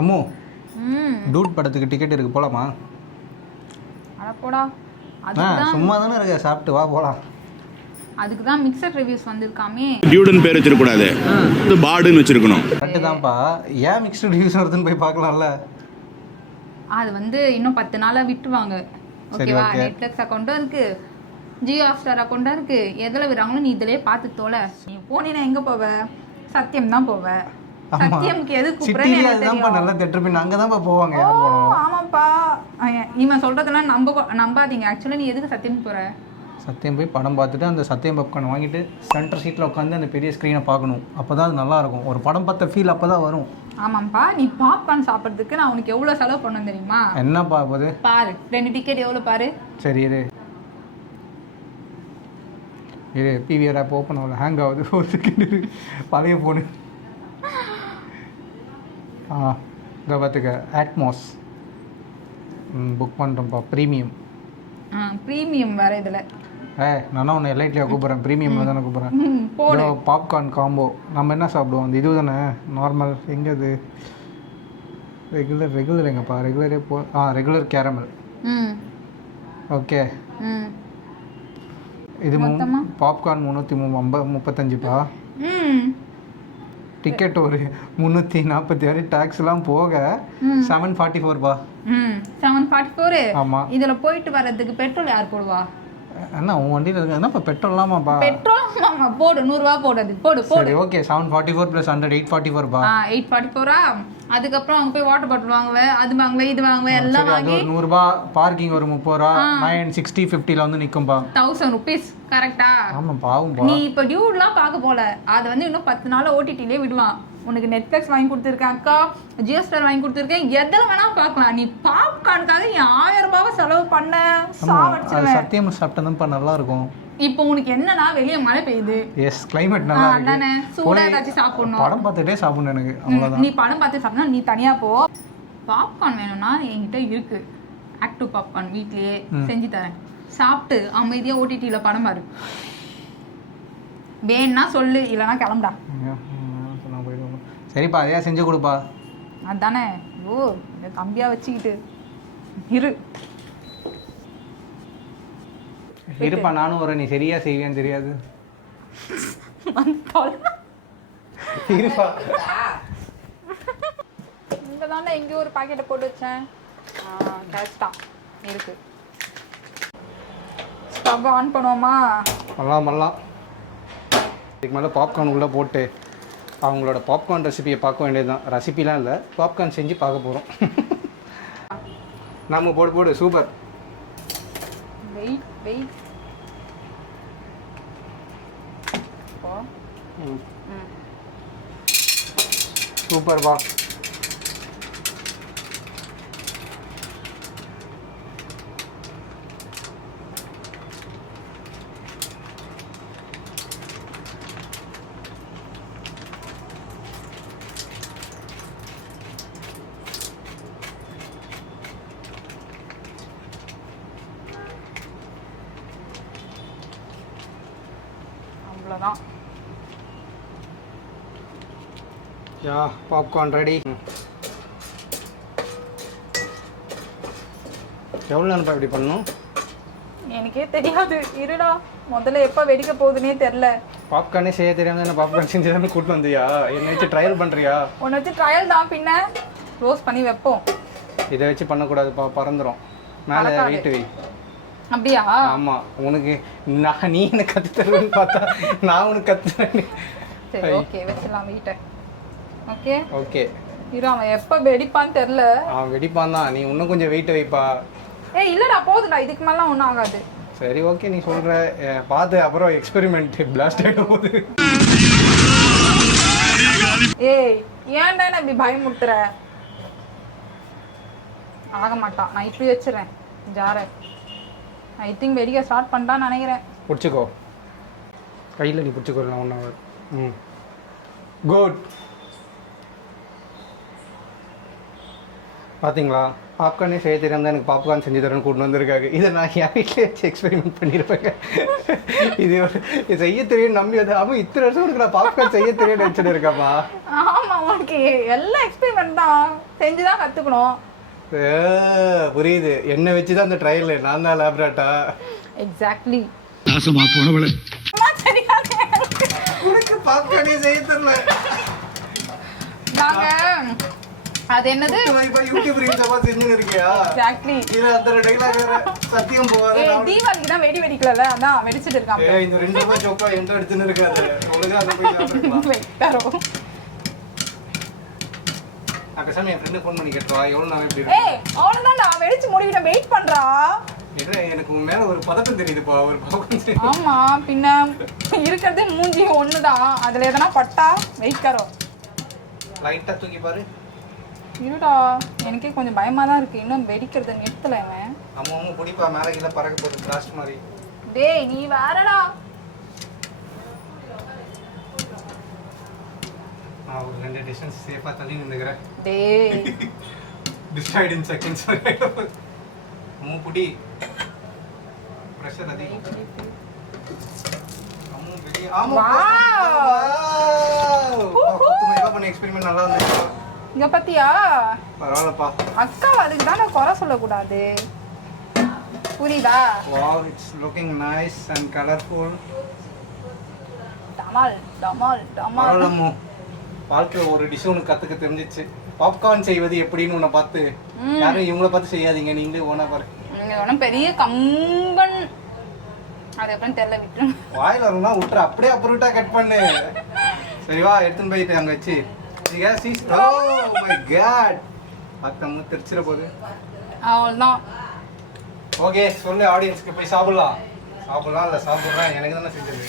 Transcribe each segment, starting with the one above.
Ammu dude படத்துக்கு ticket இருக்கு போலாமா? அட போடா. அதுதான் சும்மா தானே இருக்க, சாப்பிட்டு வா போலாம். அதுக்கு தான் மிக்சட் ரிவ்யூஸ் வந்திருக்காமே. டியூடன் பேர் வச்சிருக்கக்கூடாது, இது பாடுன்னு வச்சிருக்கணும். கரெக்டு தான்ப்பா. ஏன் மிக்ஸ்டு ரிவ்யூஸ் வருதுன்னு போய் பார்க்கலாம்ல. அது வந்து இன்னும் 10 நாளாக விட்டுருவாங்க. ஓகேவா? நெட்ஃப்ளிக்ஸ் அக்கௌண்ட்டும் இருக்கு, ஜியோ ஹாட்ஸ்டார் அக்கௌண்ட்டும் இருக்கு. எதில் விடுறாங்களோ நீ இதிலே பார்த்து தோல. நீ போனீன்னா எங்கே போவ? சத்தியம் தான் போவ. சத்தியமுக்கு எது கூப்பிடுறேன்னு எனக்கு தெரியும். நல்லா திட்டுறப்ப அங்கே தான் போவாங்க. ஆமாப்பா, இவன் சொல்றதெல்லாம் நம்பாதீங்க. ஆக்சுவலாக நீ எதுக்கு சத்தியம் போற? சத்தியம் போய் படம் பார்த்துட்டு அந்த சத்தியம் பாப்கார்ன் வாங்கிட்டு சென்டர் சீட்டில் உட்காந்து அந்த பெரிய ஸ்க்ரீனை பார்க்கணும். அப்போ தான் அது நல்லாயிருக்கும். ஒரு படம் பார்த்த ஃபீல் அப்போ தான் வரும். ஆமாம்ப்பா, நீ பாப்கார்ன் சாப்பிட்றதுக்கு நான் உனக்கு எவ்வளோ செலவு பண்ணணும் தெரியுமா? என்னப்பா போது பாரு, 2 டிக்கெட் எவ்வளோ பாரு. சரி இரு பிவிஆர் ஆப் ஓப்பன் ஆகல, ஹேங் ஆகுது. ஒரு செகண்ட் இரு. பழைய ஃபோனு. இங்கே பார்த்துக்க, ஆட்மாஸ் புக் பண்ணுறோம்ப்பா. ப்ரீமியம். ப்ரீமியம் வேறு இதில். நானும் உன்னை எல்ஐட்லியாக கூப்பிட்றேன், ப்ரீமியமில் தானே கூப்பிட்றேன். Popcorn combo. நம்ம என்ன சாப்பிடுவோம்? அந்த இது தானே நார்மல். எங்கே அது ரெகுலர் எங்கப்பா? ரெகுலரே ரெகுலர் கேரமல். ஓகே, இது பாப்கார்ன் 335பா. டிக்கெட் ஒரு 346, டேக்ஸ்லாம் போக 744பா. 744. ஆமாம். இதில் போயிட்டு வர்றதுக்கு பெட்ரோல் யார் போடுவா? அண்ணா உன் வண்டியில் இருக்கு. என்ன இப்போ பெட்ரோல்லாமாப்பா? பெட்ரோல் போடு, 100 ரூபா போடுறது. போடு. ஓகே, 744 + 100 844பா. 844. அதுக்கப்புறம் அங்கே போய் வாட்டர் பாட்டில் வாங்குவேன், அது வாங்குவேன், இது வாங்குவேன், எல்லாம் வாங்கி 100 ரூபா. பார்க்கிங் ஒரு 30 ரூபா. 960 50ல வந்து நிற்கும்பா. 1000 rupees. கரெக்டா? ஆமாம் பாவம்பா. நீ இப்போ டியூட்லாம் பார்க்க போல, அது வந்து இன்னும் 10 நாள் ஓடிடிலே விடுவான். உனக்கு நெட்ஃப்ளிக்ஸ் வாங்கி கொடுத்துருக்கேன் அக்கா, ஜியோ ஸ்டார் வாங்கி கொடுத்துருக்கேன், எதில் வேணா பார்க்கலாம். நீ பாப்கார்னுக்காக 1000 ரூபாவை செலவு பண்ண சாவடிச்சிருவேன். சத்தியம் சாப்பிட்டதுப்பா நல்லா இருக்கும். இப்போ உனக்கு என்னன்னா வெளியே மழை பெய்யுது. எஸ், கிளைமேட் நல்லா இருக்கு. சூடா ஏதாச்சும் சாப்பிடணும். படம் பார்த்துட்டே சாப்பிடணும் எனக்கு, அவ்வளவுதான். நீ படம் பார்த்து சாப்பிடணும், நீ தனியா போ. பாப்கார்ன் வேணும்னா என்கிட்ட இருக்கு, ஆக்டிவ் பாப்கார்ன் வீட்லயே செஞ்சு தரேன். சாப்பிட்டு அமைதியா ஓடிடில படம் பாரு. வேணும்னா சொல்லு, இல்லைன்னா கிளம்புடா. சரிப்பா, அதையா செஞ்சு கொடுப்பா. அதானே. ஓ, இந்த தம்பியா வச்சுக்கிட்டு இருப்பா, நானும் ஒரு நீ சரியா செய்வேன்னு தெரியாது. இருப்பா, இங்க தானே எங்கேயோ ஒரு பாக்கெட்டை போட்டு வச்சேன். கரெக்டா இருக்கு. ஸ்டவ் ஆன் பண்ணுவோமா? பண்ணலாம். இதுக்கு மேலே பாப்கார்ன் உள்ளே போட்டு அவங்களோட பாப்கார்ன் ரெசிபியை பார்க்க வேண்டியது தான். ரெசிபிலாம் இல்லை, பாப்கார்ன் செஞ்சு பார்க்க போகிறோம். நம்ம போடு சூப்பர். வெயிட். சூப்பர் பா. அவ்வளோதான். யா, பாப்கார்ன் ரெடி. எவ்வளோ நேரம்ப்பா இப்படி பண்ணணும்? எனக்கே தெரியாது. இருடா, முதல்ல எப்போ வெடிக்க போகுதுன்னே தெரில. பாப்கார்னே செய்ய தெரியாமல் என்ன பாப்கார்ன் செஞ்சு தானே கூட்டு வந்தியா? என்னை வச்சு ட்ரையல் பண்ணுறியா? உன்னை வச்சு ட்ரையல் தான், பின்ன ரோஸ் பண்ணி வைப்போம். இதை வச்சு பண்ணக்கூடாதுப்பா, பறந்துடும். மேலே வெயிட் வை. அப்படியா? ஆமாம், உனக்கு நீ எனக்கு கற்று தருவேன்னு பார்த்தா நான் உனக்கு கற்றுறேன். சரி, ஓகே, வச்சிடலாம் வெயிட்டை. ஓகே. இரு, அவன் எப்போ வெடிப்பான்னு தெரில. அவன் வெடிப்பான் தான், நீ இன்னும் கொஞ்சம் வெயிட் வைப்பா. இல்லைடா, போதுடா, இதுக்கு மேலாம் ஒன்றும் ஆகாது. சரி ஓகே, நீ சொல்கிற பார்த்து. அப்புறம் எக்ஸ்பெரிமெண்ட் பிளாஸ்ட் ஆகிடும் போது. ஏன்டா நான் இப்படி பயமுறுத்துற? ஆக மாட்டான், நான் இப்படி வச்சிடறேன் ஜார. ஐ திங்க் வெடிக்க ஸ்டார்ட் பண்ணிட்டான்னு நினைக்கிறேன். பிடிச்சிக்கோ கையில், நீ பிடிச்சிக்கோ. 1 hour. குட். பார்த்தீங்களா, பாப்கார்னே செய்ய தெரியாமல் தான் எனக்கு பாப்கார்ன் செஞ்சு தரேன்னு கூட்டு வந்திருக்காங்க. இதை நான் என் வீட்டிலே வச்சு எக்ஸ்பெரிமெண்ட் பண்ணியிருப்பேங்க. இது செய்ய தெரியும் நம்பி வந்து அவன் இத்தனை வருஷம் எனக்கு நான் பாப்கார்ன் செய்ய தெரியும் நினச்சிட்டு இருக்காப்பா. ஆமா, உனக்கு எல்லாம் எக்ஸ்பெரிமெண்ட் தான், செஞ்சு தான் கற்றுக்கணும். புரியுது, என்னை வச்சு தான் அந்த ட்ரையல், நான் தான் லேப்ராட்டா. எக்ஸாக்ட்லி. உனக்கு பாப்கார்னே செய்ய தெரியல. நாங்க அது என்னது யூடியூப் ரீல்ஸா செஞ்சுன்னு இருக்கியா? எக்ஸாக்ட்லி. இது அந்த டயலாக் வேற சத்தியம் போவாரு. தீபாவளிக்கு தான் வெடி வெடிக்கல, அதான் வெடிச்சிட்டு இருக்காங்க. இந்த 2 ரூபாய் சோக்கா என்கிட்ட எடுத்துன்னு இருக்காது. ஒழுங்கா அதை போய் சாப்பிட்டுக்கலாம். வெட்டறோம். அக்கசாமி என் ஃப்ரெண்டு ஃபோன் பண்ணி கேட்டா எவ்வளவு நாள் இப்படி அவ்வளவுதான்டா, வெடிச்சு முடிவிட வெயிட் பண்றா. எனக்கு உன் மேல ஒரு பதட்டம் தெரியுதுப்பா. ஒரு பாப்கார்ன். ஆமா, பின்ன இருக்கிறதே மூஞ்சி ஒண்ணுதான், அதுல எதனா பட்டா வெயிட் கரோ. லைட்டா தூக்கி பாரு. இருடா, எனக்கே கொஞ்சம் பயமா தான் இருக்கு, இன்னும் வெடிக்கிறத நிறுத்தல இவன். அம்மா பிடிப்பா, மேலே கீழே பறக்க போகுது பிளாஸ்ட் மாதிரி. டேய் நீ வேறடா. நான் ஒரு 2 டிஸ்டன்ஸ் சேஃபா தள்ளி நின்னுக்கிறேன். டேய் டிஸ்ட்ராய்ட் இன் செகண்ட்ஸ். அம்மா புடி. பிரஷர் அதிகம். அம்மா வெளிய. ஆமா. வாவ். பண்ண எக்ஸ்பெரிமெண்ட் நல்லா இருந்துச்சு. இங்க பாத்தியா? பரவாயில்லப்பா. அக்கா அதுக்கு தான் நான் குறை சொல்லக்கூடாது, புரியுதா? Wow, it's looking nice and colorful. டமால் டமால் டமால். பரவாயில்லம்மோ, வாழ்க்கையில் ஒரு டிஷ் ஒன்று கற்றுக்க தெரிஞ்சிச்சு. பாப்கார்ன் செய்வது எப்படின்னு உன்னை பார்த்து யாரும் இவங்கள பார்த்து செய்யாதீங்க, நீங்களே ஓனா பாரு. நீங்கள் ஒன்றும் பெரிய கம்பன், அதுக்கப்புறம் தெரியல விட்டு வாயில் வரலாம் விட்டுற, அப்படியே அப்புறட்டா கட் பண்ணு. சரிவா, எடுத்துன்னு போயிட்டு அங்கே வச்சு. Oh my god, பக்கமு தெரிச்சிட போகுது. அவ்வளோதான். ஓகே, சொல்லு ஆடியன்ஸ்க்கு போய் சாப்பிடலாம். சாப்பிடலாம் இல்லை சாப்பிட்றேன், எனக்கு தானே செஞ்சது.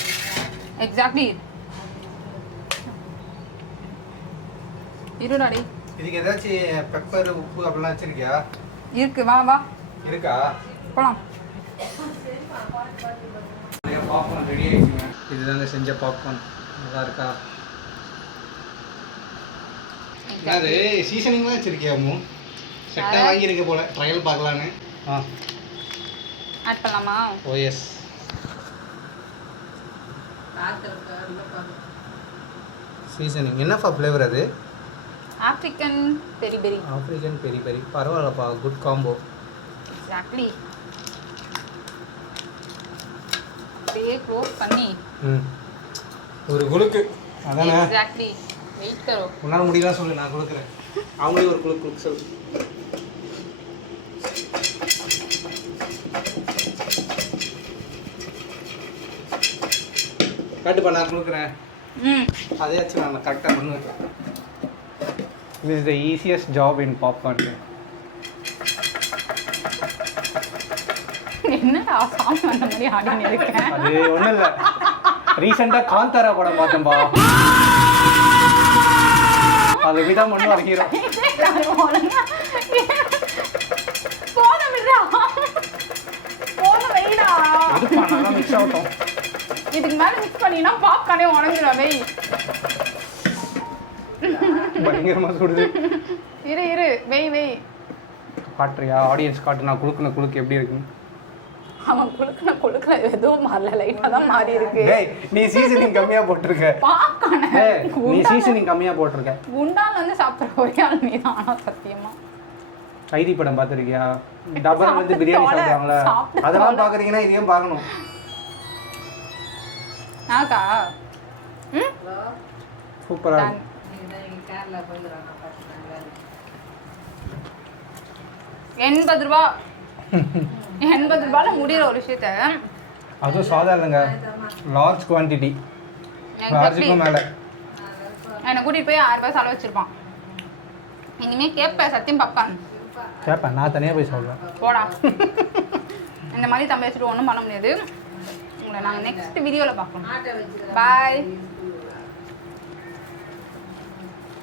எக்ஸாக்ட்லி. இருடாடி, இதுக்கு ஏதாச்சும் பெப்பர் உப்பு அப்படிலாம் வச்சிருக்கியா? இருக்கு, வா வா இருக்கா? போலாம். பாப்கார்ன் ரெடி ஆயிடுச்சுங்க. இதுதாங்க செஞ்ச பாப்கார்ன். நல்லா இருக்கா? அது சீசனிங்லாம் வச்சிருக்கியா அம்மு? செட்டாக வாங்கியிருக்க போல, ட்ரையல் பார்க்கலான்னு. ஆட் பண்ணலாமா? ஓ எஸ். சீசனிங் என்னப்பா ஃப்ளேவர் அது? ஆப்ரிக்கன் பெரி பெரி. ஆப்ரிக்கன் பெரி பெரி, பரவாயில்லப்பா, குட் காம்போ. எக்ஸாக்ட்லி. அப்படியே க்ளோஸ் பண்ணி ஒரு குலுக்கு, அதானே? எக்ஸாக்ட்லி. வெயிட் கரோ. உன்னால் முடியல சொல்லு, நான் கொடுக்குறேன். அவங்களே ஒரு குலுக்கு குலுக்கு சொல்லு. கட்டுப்பா, நான் கொடுக்குறேன். அதையாச்சும் நான் கரெக்டாக பண்ணுவேன். This is the easiest job in popcorn. என்னடா சாமி வந்த மாதிரி ஆடின்னு இருக்கேன். அது ஒன்றும் இல்லை, ரீசெண்டாக காந்தாரா படம் பார்த்தேன்பா, அது விதம் ஒன்று வரைக்கிறோம். போன விடுறா, போன வெயிடா. எதுப்பா, நல்லா மிக்ஸ் ஆகட்டும். இதுக்கு மேலே மிக்ஸ் பண்ணினா பாப்கார்னே உடஞ்சிடும். வெய், பயங்கரமாக சுடுது. இரு இரு, வெய் வெய். காட்டுறியா ஆடியன்ஸ்? காட்டு, நான் குளுக்குன குளுக்கு எப்படி இருக்குன்னு. அவன் குளுக்குற எதுவும் மாறல, லைட்டாக தான் மாறி இருக்கு. டேய், நீ சீசனிங் கம்மியாக போட்டிருக்க. பாப்கார்ன் நீ சீசனிங் கம்மியாக போட்டிருக்க. குண்டான் வந்து சாப்பிட்ற ஒரே ஆள் நீ தான். ஆனால் சத்தியமா கைதி படம் பார்த்துருக்கியா? டபுள் வந்து பிரியாணி சாப்பிடுவாங்களா? அதெல்லாம் பார்க்குறீங்கன்னா இதையும் பார்க்கணும். நாக்கா சூப்பராக 80 ரூபா. 80 ரூபாயில முடிகிற ஒரு விஷயத்த, அதுவும் சாதாரணங்க, லார்ஜ் குவான்டிட்டி, லார்ஜுக்கும் மேலே. என்னை கூட்டிகிட்டு போய் 1000 ரூபாய் செலவு வச்சிருப்பான். இனிமேல் கேட்பேன் சத்தியம் பாப்கார்ன் கேட்பேன், நான் தனியாக போய் சொல்லுவேன். போடா. இந்த மாதிரி தம்பி வச்சுட்டு ஒன்றும் பண்ண முடியாது. உங்களை நாங்கள் நெக்ஸ்ட் வீடியோவில் பார்ப்போம். பாய்.